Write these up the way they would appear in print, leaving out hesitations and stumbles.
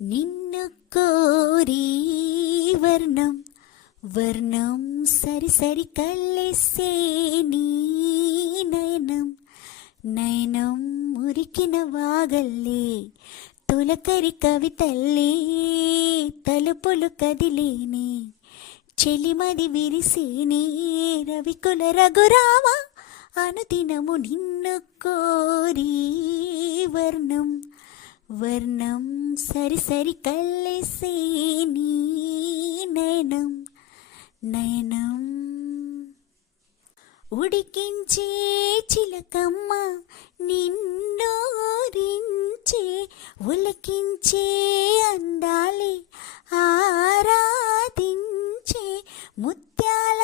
నిన్ను కోరి వర్ణం వర్ణం సరి సరి కళ్ళెసే నీ నయనం నయనం మురికిన వాగల్లే తొలకరి కవితల్లే తలుపులు కదిలేని చెలిమది విరిసేనే రవికుల రఘురామ అనుదినము నిన్ను కోరి వర్ణం వర్ణం సరి సరి కళ్ళెసే నీ నయనం నయనం ఉడికించే చిలకమ్మ నిన్నోరించే ఉలకించే అందాలే ఆరాధించే ముత్యాల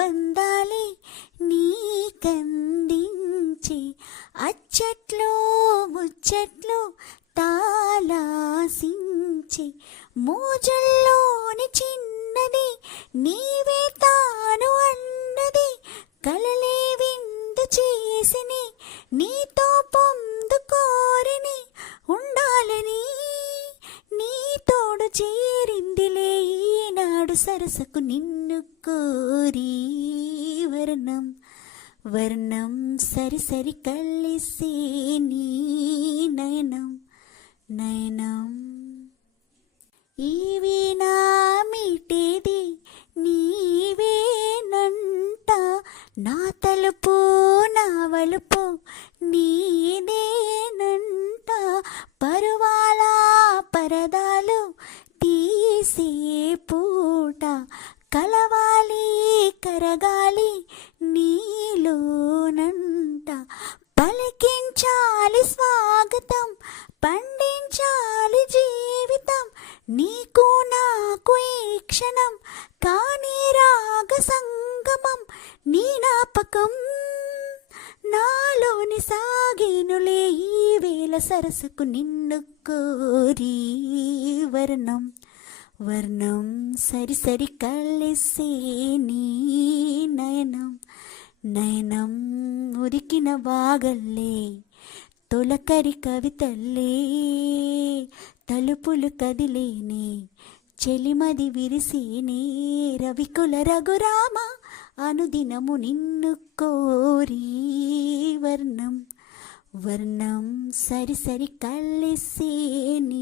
బందాలే నీకందించే అచ్చట్లో ముచ్చట్లో తాలాసించే మోజల్లోని చిన్నది నీవే తాను అన్నది కలలే విందు చేసిని నీతో పొందుకోరిని ఉండాలని నీ తోడు చేరిందిలే ఈనాడు సరసకు నిన్ను కోరి వర్ణం వర్ణం సరి సరి కళ్ళెసే నీ నయనం నయనం ఈవి నా మీటేది నీవేనంట నా తలుపు నా వలుపు నీదేనంట పరువాల పరదాలు తీసే పూట కలవాలి కరగాలి నీలోనంట పలికించాలి స్వాగతం పండించాలి జీవితం నీకు నాకు ఈ క్షణం కానీ రాగ సంగమం నీ జ్ఞాపకం నాలోని సాగేనులే ఈ వేళ సరసకు నిన్ను కోరి వర్ణం వర్ణం సరి సరి కళ్ళెసే నీ నయనం నయనం ఉరికిన వాగల్లే తొలకరి కవితల్లే తలుపులు కదిలేనే చెలిమది విరిసేనే రవికుల రఘురామ అనుదినము నిన్ను కోరి వర్ణం వర్ణం సరి సరి కళ్ళెసే నీ